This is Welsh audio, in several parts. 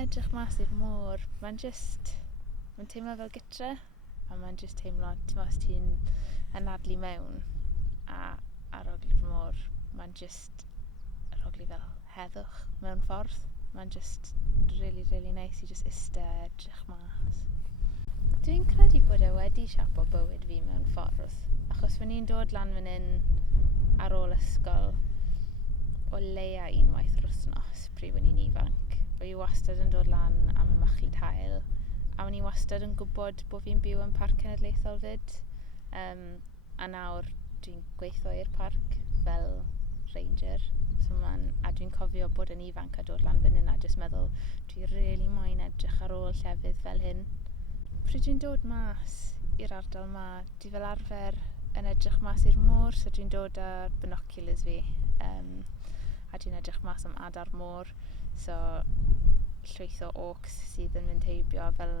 edrych mas i'r môr, mae'n teimlo fel gytre, a mae'n just teimlo, os ti'n anadlu mewn ar ogledd môr, mae'n just yr ogli fel heddwch mewn ffordd. Mae'n just really, really nice i just iste a edrych mas. Dwi'n credu bod e wedi siapo bywyd fi mewn ffordd, achos fan ni'n dod lan fan hyn ar ôl ysgol o leia unwaith yr wythnos pryd o'n i'n ifanc. O'n i wastad yn dod lan am mychyd haul, a o'n i wastad yn gwybod bod fi'n byw yn Parc Cenedlaethol fyd. A nawr dwi'n gweithio i'r parc fel ranger, a dwi'n cofio bod yn ifanc a dod lan fan hyn a jyst meddwl dwi really moyn edrych ar ôl llefydd fel hyn. Pryd dwi'n dod mas i'r ardal yma, dwi fel arfer yn edrych mas i'r môr, so dwi'n dod â binoculars fi, a dwi'n edrych mas am adar môr, so llwyth o orcs sydd yn mynd heibio fel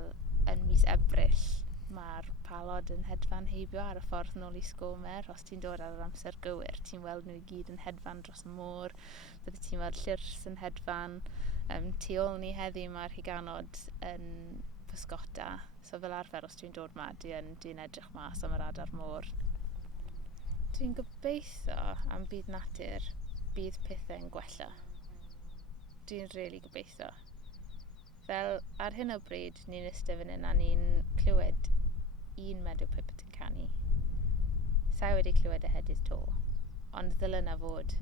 yn mis Ebrill. Mae'r palod yn hedfan heibio ar y ffordd nôl i Sgomer. Os ti'n dod ar yr amser gywir, ti'n weld nhw i gyd yn hedfan dros y môr. Bydde ti'n weld llyrss yn hedfan. Tu ôl ni heddi mae'r higanod yn pysgota. So fel arfer os dwi'n dod ma, dwi'n edrych mas am yr adar môr. Dwi'n gobeithio am byd natur bydd pethau'n gwella. Dwi'n really gobeithio. Fel ar hyn o bryd, ni'n eistedd fan hyn a ni'n clywed un meadow pipit yn canu. Sa i wedi clywed y hedydd to, ond ddylen na fod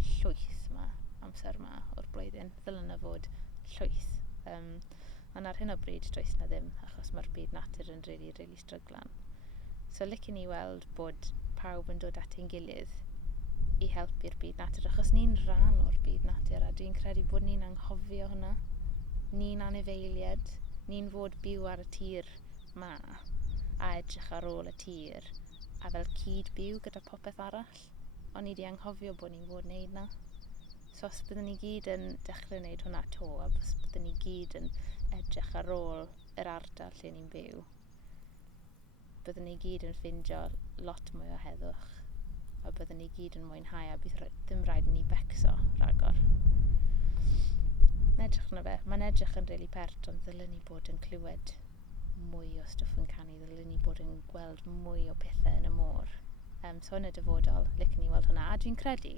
llwyth yma amser yma o'r blwyddyn. Ddylen na fod llwyth. Ond ar hyn o bryd does na ddim, achos mae'r byd natur yn really, really stryglan. So licen i weld bod pawb yn dod at ein gilydd i helpu'r byd natur, achos ni'n rhan o'r byd natur, a dwi'n credu bod ni'n anghofio hwnna. Ni'n anifeilied, ni'n fod byw ar y tir ma a edrych ar ôl y tir a fel cyd byw gyda popeth arall, ond ni di anghofio bod ni'n fod wneud na. So os byddwn ni gyd yn dechrau wneud hwnna to, a os byddwn ni gyd yn edrych ar ôl yr ardal lle ni'n byw, byddwn ni gyd yn ffindio lot mwy o heddwch, a byddwn ni gyd yn mwynhau, a bydd ddim rhaid i ni becso rhagor. Mae'n edrych yn really pert, ond ddylen ni bod yn clywed mwy o stwff yn canu, ddylen ni bod yn gweld mwy o pethau yn y môr. So yn y dyfodol, licen i weld hwnna, a dwi'n credu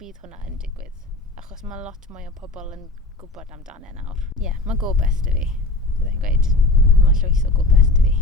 bydd hwnna yn digwydd, achos mae lot mwy o pobl yn gwybod amdano nawr. Ie, mae gobeith 'da fi, byddai'n gweud. Mae llwyth o gobeith 'da fi.